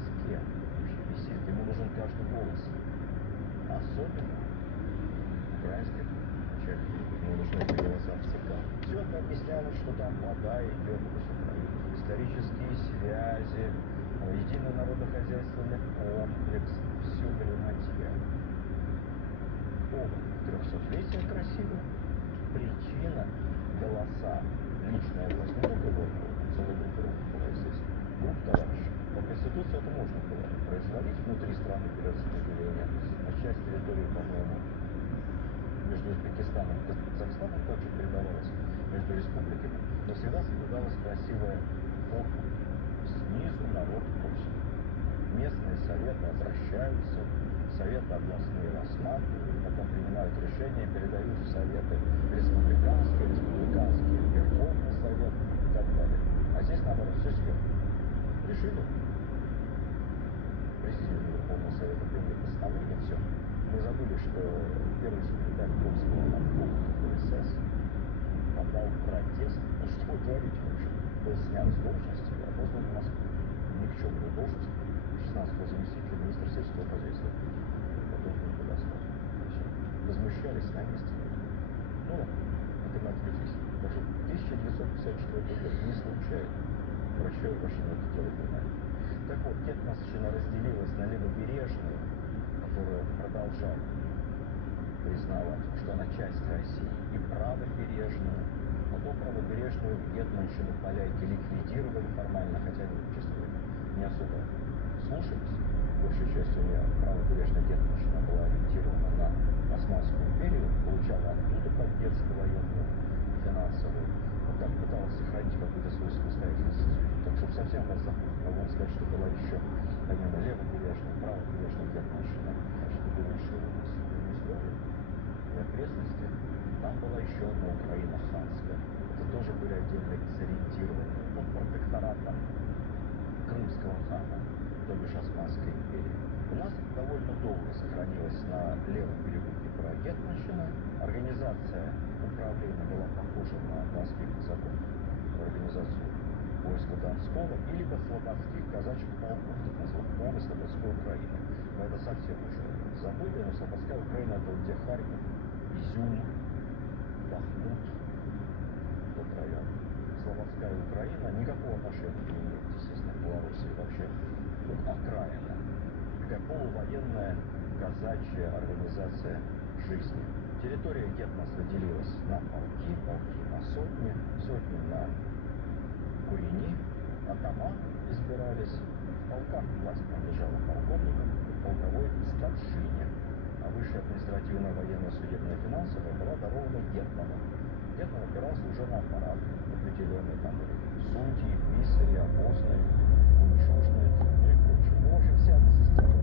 волоске вообще висит. Ему нужен каждый голос. Особенно украинских начальников. Ему нужны эти голоса в ЦК. Все это объяснялось, что там вода идет из Украины. Исторические связи, единый народно-хозяйственный комплекс. Все галиматья. Повод 300-летия красиво. Причина голоса. Личная власть. Не только его, целая группировка была, естественно. Групп товарищей. По Конституции это можно было производить внутри страны перераспределения. А часть территории, по-моему, между Узбекистаном и Казахстаном также передавалась между республиками. Но всегда соблюдалась красивая форма. Снизу народ просит. Местные советы возвращаются, советы областные рассматривают, потом принимают решения, передают в советы республиканские, Верховный Совет и так далее. А здесь, наоборот, все сверху. Решили? Президиум Верховного Совета приняли постановление, все. Мы забыли, что первый секретарь Крымского наркома КПСС подал протест. Ну что вы творите вообще? Был снят с должности, опознан в Москву. Никчемную должность. 16-го заместителя министра сельского хозяйства. Потом не подослал. Возмущались на месте. Ну ладно, это мы отвлеклись. Даже 1954 год не случайно. Обращаю ваше на это дело внимание. Так вот, Гетманщина разделилась на левобережную, которая продолжает признавать, что она часть России, и правобережную. Потом правобережную Гетманщину поляки ликвидировали формально, хотя они, честно говоря, не особо слушались. Большей частью правобережная Гетманщина была ориентирована на Османскую империю, получала оттуда поддержку военную, финансовую. Вот так пыталась сохранить какую-то свою самостоятельность. Так, чтобы совсем вас запутать, могу вам сказать, что была еще помимо левобережной, правобережной Гетманщина, значит, бывшая у нас Венесуэлы, и окрестности. Там была еще одна Украина ханская. Это тоже были отдельно сориентированные под протекторатом крымского хана, то бишь Османской империи. У нас довольно долго сохранилась на левом берегу Днепра Гетманщина. Организация управления была похожа на донских казаков, организацию войска Донского, и либо слободских казачьих полков, так называемой Слободской Украины. Но это совсем уже забыли, но Слободская Украина это где Харьков, Изюм, Бахмут, тот район. Слободская Украина никакого отношения не имеет, естественно, к Белоруссии, вообще окраина. Такая полувоенная казачья организация жизни. Территория гетманства делилась на полки, полки на сотни, сотни на курени, атаманы избирались. В полках власть принадлежала полковникам, полковой старшине. А высшая административная, военная, судебная, финансовая была дарована гетману. Гетман опирался уже на аппарат определенный, там были судьи, писари, опознанные, уничтоженные, ну и прочее. Ну, в общем, вся эта система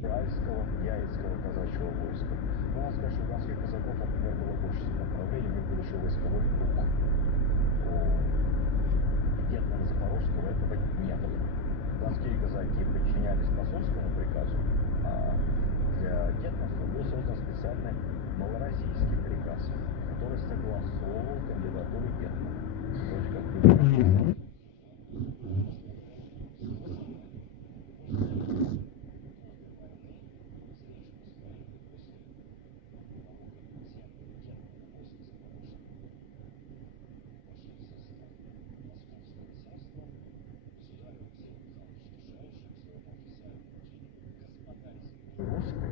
Уральского, Яицкого казачьего войска. Ну, надо сказать, что у донских казаков, например, было больше направлений, у них был еще войсковой дух. У гетмана Запорожского этого не было. Донские казаки подчинялись посольскому приказу, а для гетманства был создан специальный малороссийский приказ, который согласовывал кандидатуру гетмана. Вроде как выборы. Русской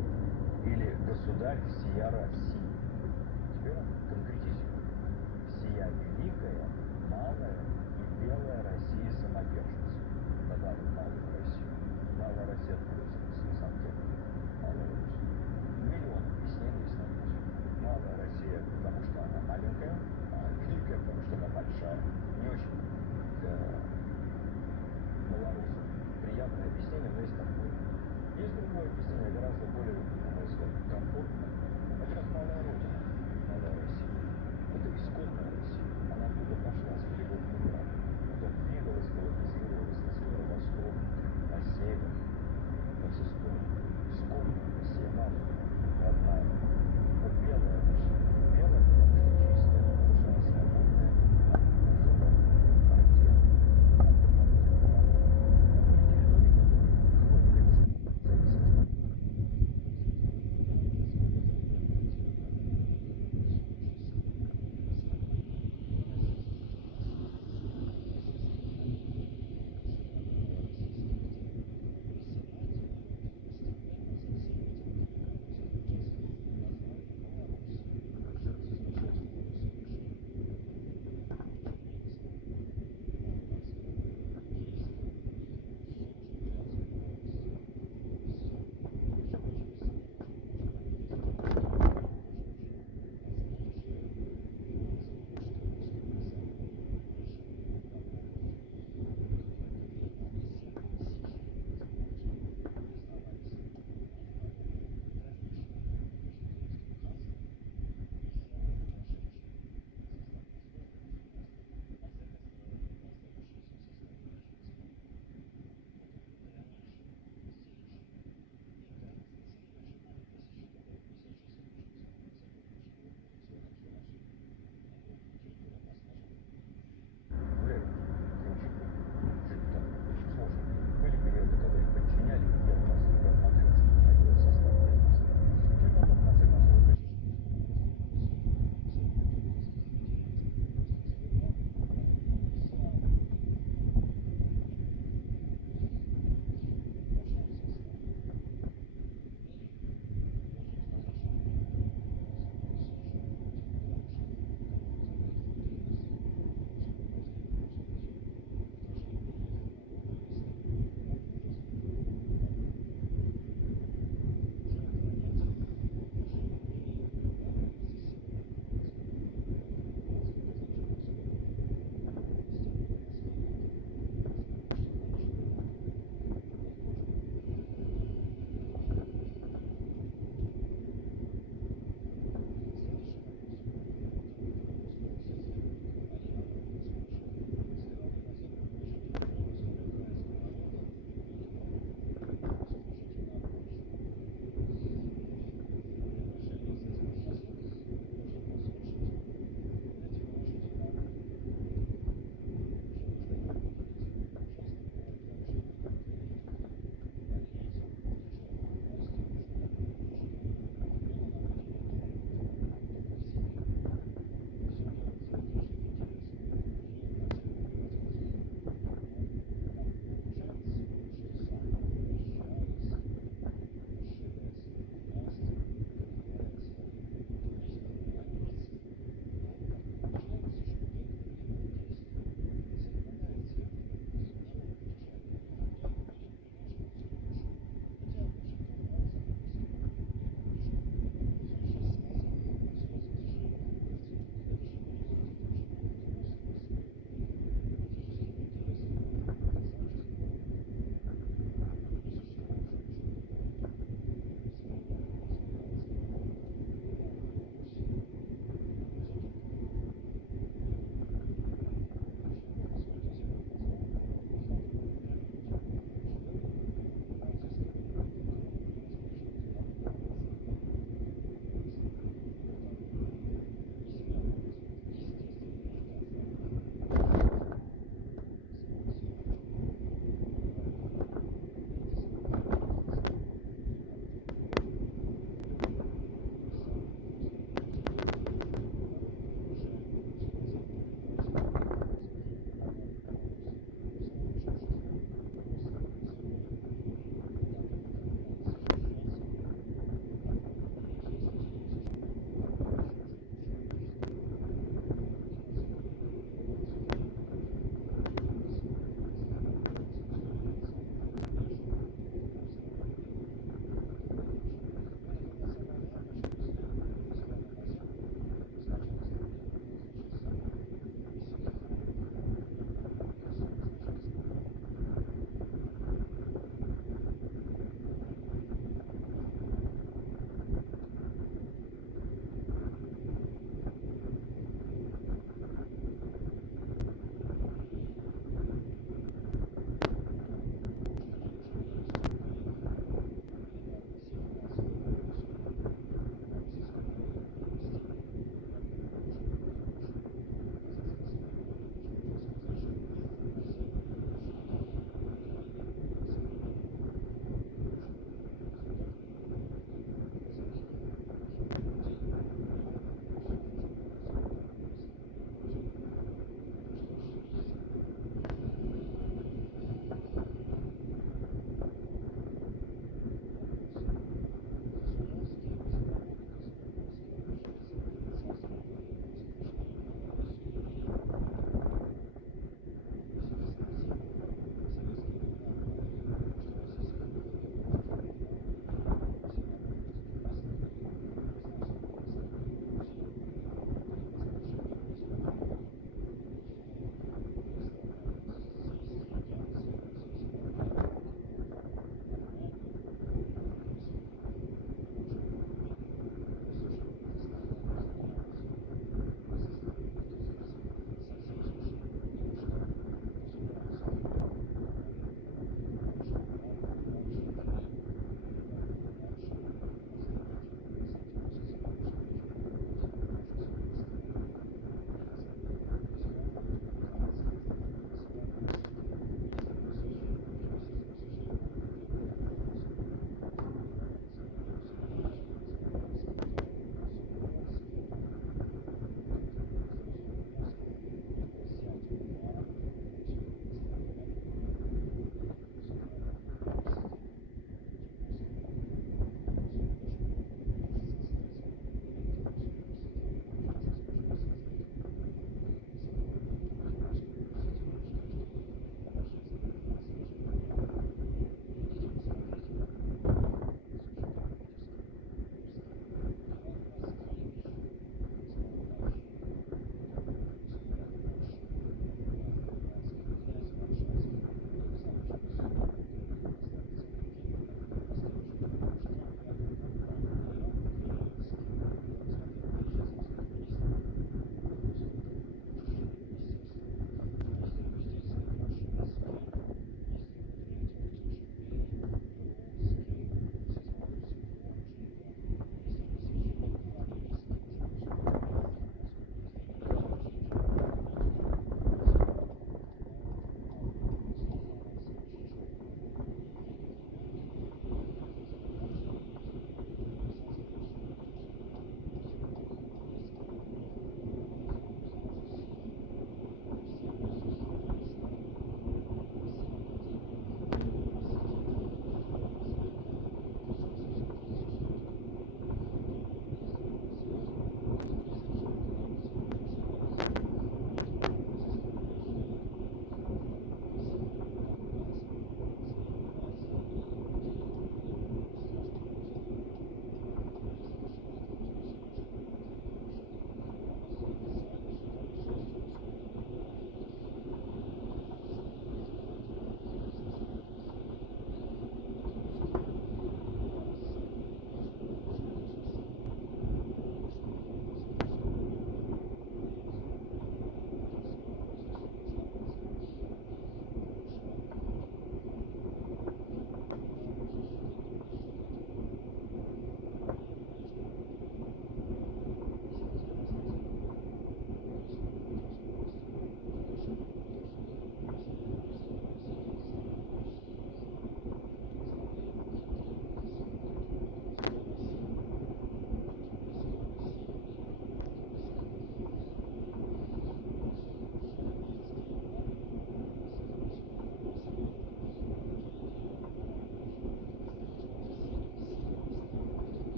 или государь всея России. Теперь конкретизируем. Всея великая, малая и белая Россия самодержится. Добавим малую Россию. Малая Россия откроется, на самом деле. Малая Русь. Миллион объяснений есть на Русь. Малая Россия, потому что она маленькая, а великая, потому что она большая. Не очень для малорусов приятное объяснение, но есть такое. Есть другое объяснение, гораздо более, на мой взгляд, комфортное. Это как малая родина, малая Россия. Это исконная Россия. Она оттуда пошла с берегов Днепра. Потом двигалась, колонизировалась на северо-восток, на север, по всю сторону. Исконная Россия, малая.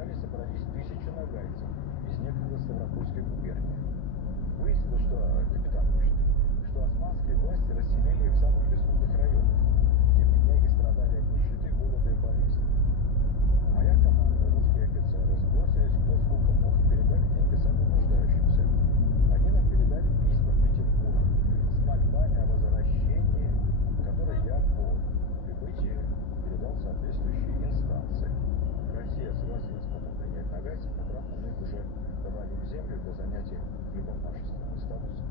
Вначале собрались тысячи нагайцев из некогда Ставропольской губернии. Выяснилось, что, капитан пишет, что османские власти расселили их в самых безлюдных районах, где бедняги страдали от нищеты, голода и болезни. Моя команда, русские офицеры, сбросились кто сколько мог и передали деньги самым нуждающимся. Они нам передали письма в Петербург с мольбами о возвращении, которые я по прибытии передал в соответствующие инстанции. Россия согласилась потом принять нагайцев, обратно мы их уже давали в землю для занятия хлебопашеством и статусом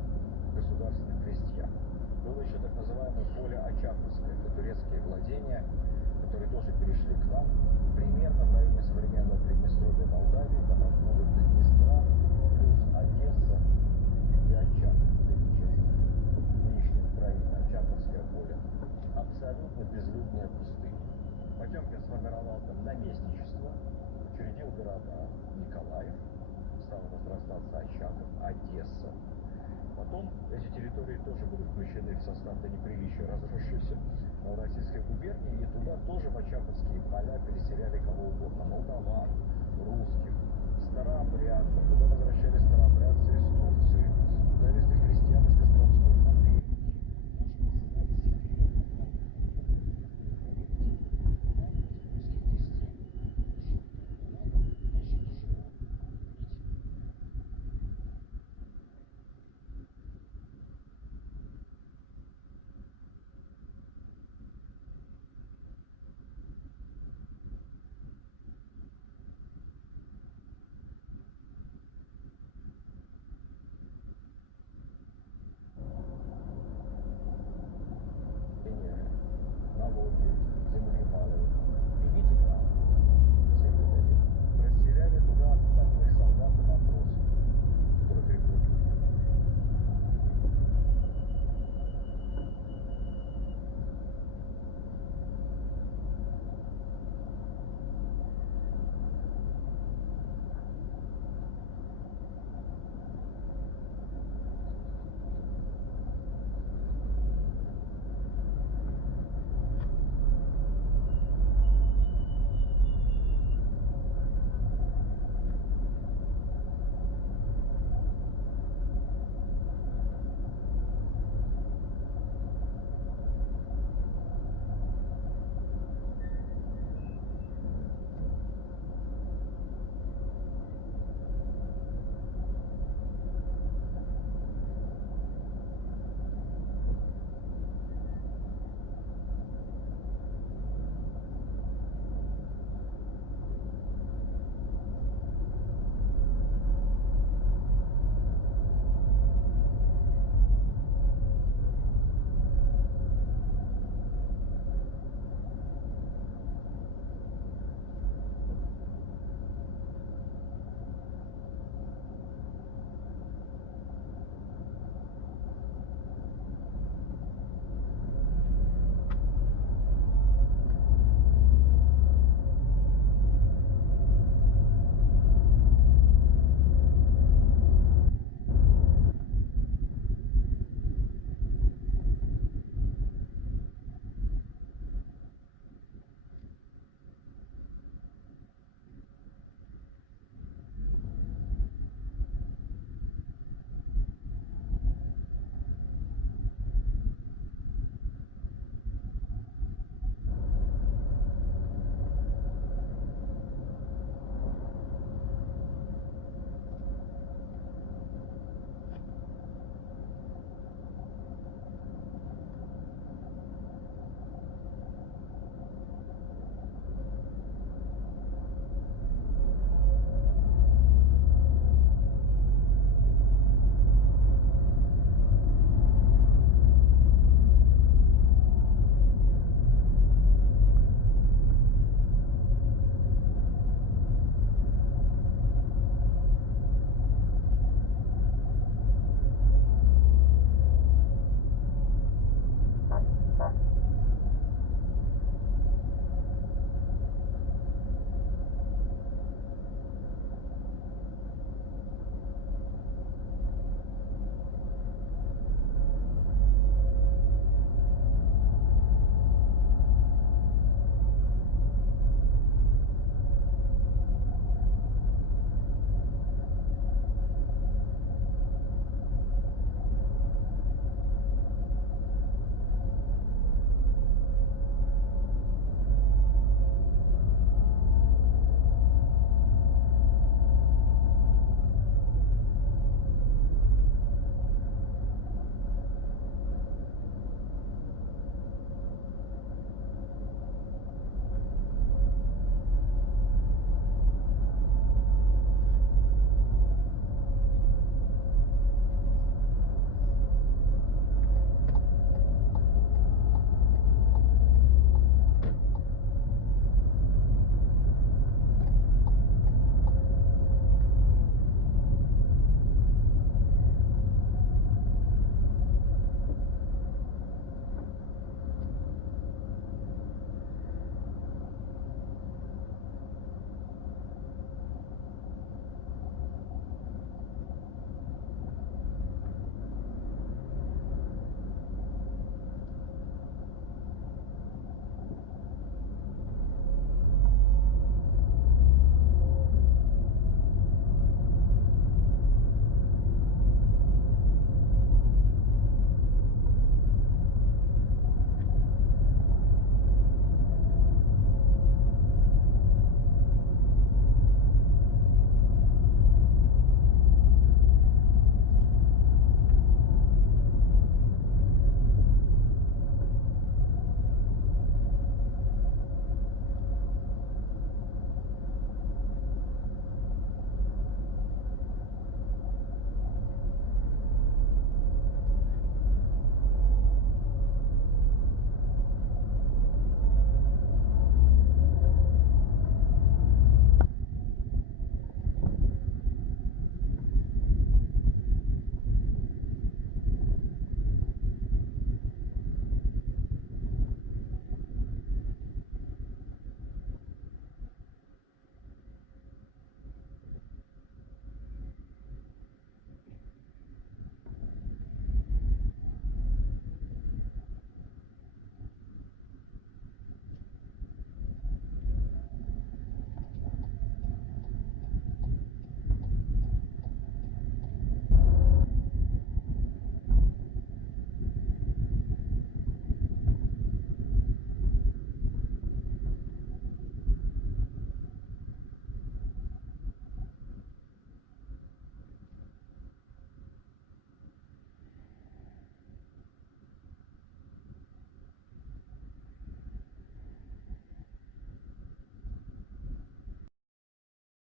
государственных крестьян. Было еще так называемое поле Очаковское, это турецкие владения, которые тоже перешли к нам, примерно в районе современного Приднестровья Молдавии, там от Волги до Днестра, плюс Одесса и Очаков, вот эти части, нынешней Украины, Очаковское поле. Абсолютно безлюдная пустыня. Потемкин сформировал там наместничество, учредил города Николаев, стал разрастаться Очаков, Одесса. Потом эти территории тоже были включены в состав до неприличия разросшейся Малороссийской губернии, и туда тоже в Очаковские поля переселяли кого угодно, молдаван, русских, старообрядцев, туда возвращали старообрядцев.